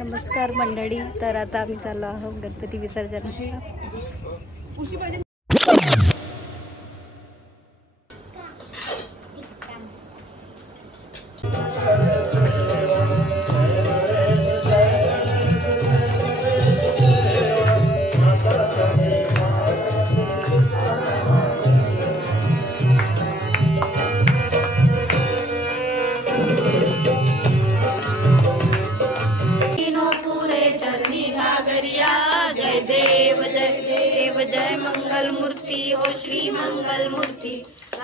नमस्कार मंडळी, तर आता आम्ही चाललो आहोत गणपती विसर्जनाला. जय देव जय मंगल मूर्ति हो श्री मंगल मूर्ति.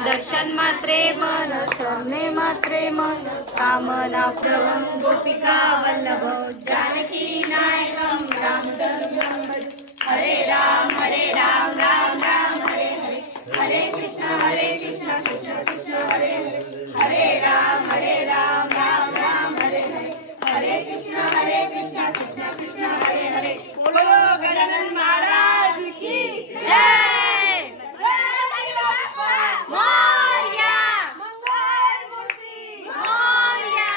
दर्शन मात्रे मन शरणे मात्रे मन कामना प्रभम गोपिका वल्लभ जानकी नायकम रामचंद्रम हरे राम राम राम हरे हरे हरे कृष्ण कृष्ण कृष्ण हरे हरे हरे राम राम राम हरे हरे हरे कृष्ण कृष्ण कृष्ण हरे हरे. बोलो गजानन महाराज की जय. मोरया मंगल मूर्ति मोरया.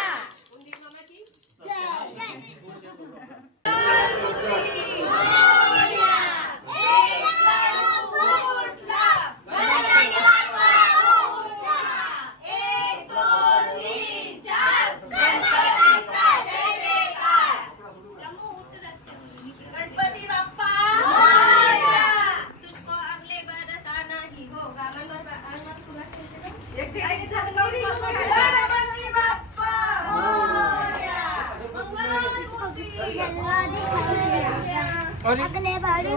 अगले बारे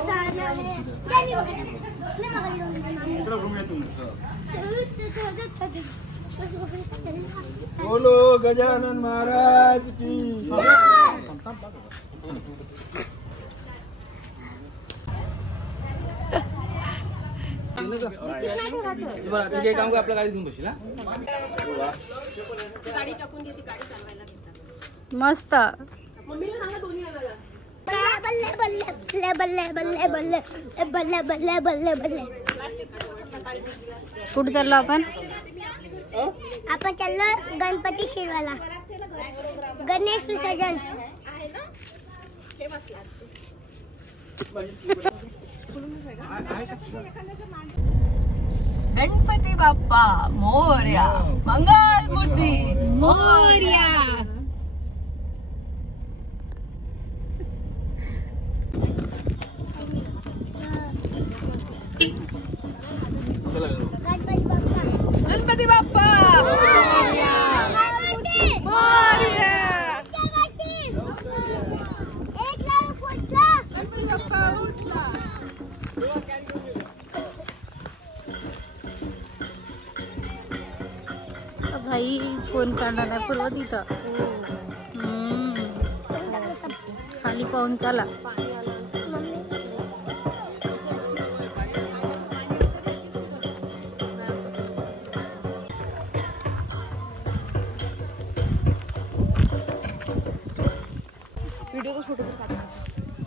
बोलो गजानन महाराज की. ठीक काम आपल्या गाडीत घेऊन बसशील. गाडी टाकून घेते, गाडी चालवायला घेतात. मस्त. मम्मीला सांगा दोन्ही आणायला. बल्ले बल्ले बल्ले बल्ले बल्ले बल्ले बल्ले बल्ले बल्ले. कुठे चाललो आपण? आपण चाललो गणपती शिरवाला, गणेश विसर्जन. गणपती बाप्पा मोरया मंगल मूर्ती मोरया. गणपती बाप्पा मोरया मोरया. गणपती बाप्पा उठला. भाई फोन काढणार आहे पूर्व तिथं. खाली पाहून चला. व्हिडिओ फोटो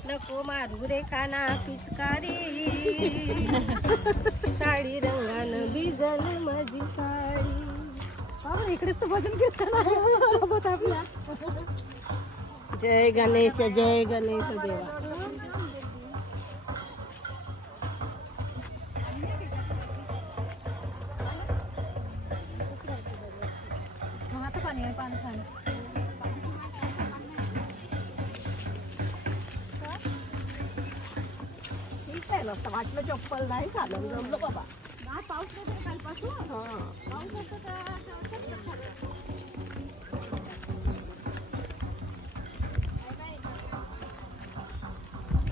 नको मारू रे काना पिचकारी. साडी रंगानं भिजल माझी साडी. इकडेच तर भजन कीर्तन आपला. जय गणेश देवा. वाटलं चप्पल नाही चालत, जमलं बाबा. पाऊस नाही कालपासून.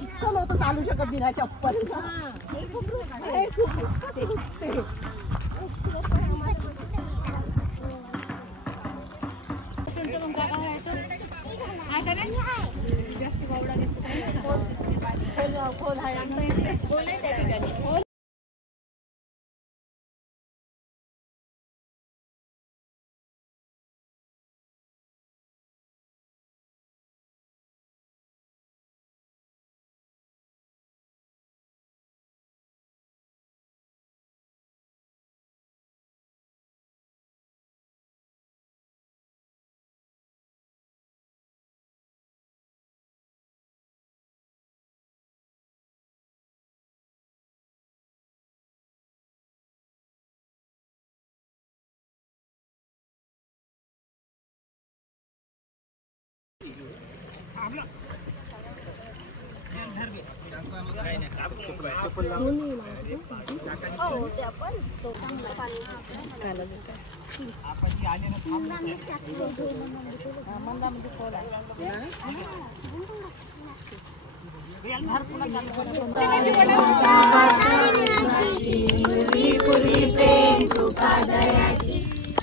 इतकं नव्हतं चालू शकत बिना चप्पल. कोण आहे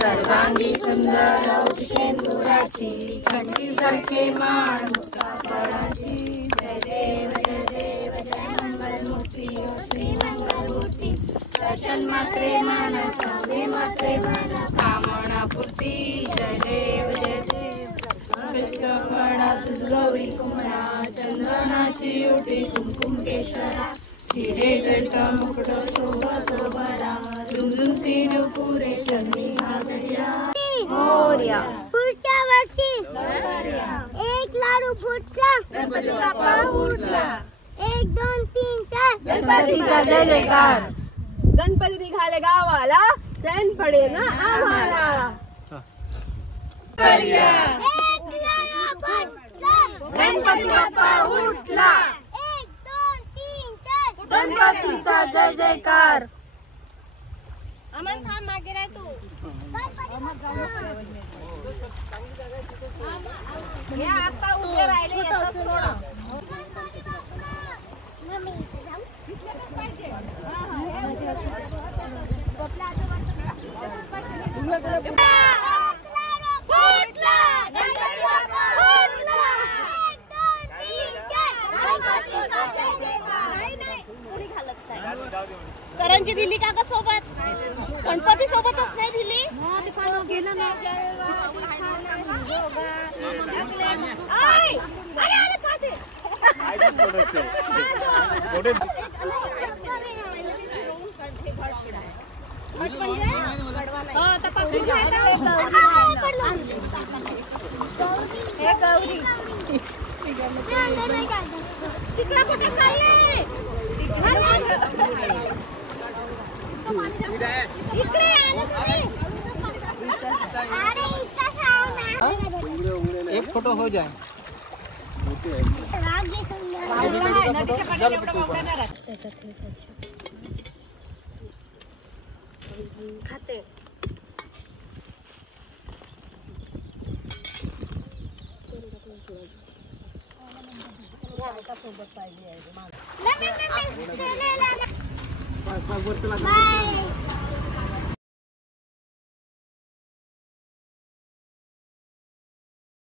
सर्वांगी सुंदर शेंदुराची कंठी झळके माळ मुक्ताफळाची जय देव जय मंगलमूर्ती श्री मंगलमूर्ती दर्शन मात्रे मान स्वामी मात्रे मान कामना पूर्ती जय देव कृष्णपणा तुझ गौरी कुमरा चंदनाची ओटी कुमकुम केशरा हिरे जट मुकुट सोबत बरा झुंझुंती पुरे चंदी घागऱ्या मोरया पुढच्या वर्षी एक लाडू फुटला गणपती बाप्पा उठला 1 2 3 4 गणपतीचा जय जयकार गणपती निघाले गावाला चैन पडे ना आम्हाला एक लाडू फुटला गणपती बाप्पा उठला 1 2 3 4 गणपतीचा जय जयकार अमन थांब मागे रे तू हे आता उभे राहिले याचा सोडा मम्मी जाऊ करंजी दिली का ग सोबत गणपती सोबतच नाही दिली तिकडे कुठे चालले इकडे या ना तुम्ही अरे इतना सावना एक फोटो हो जाए रागे सुंदर खाते बाय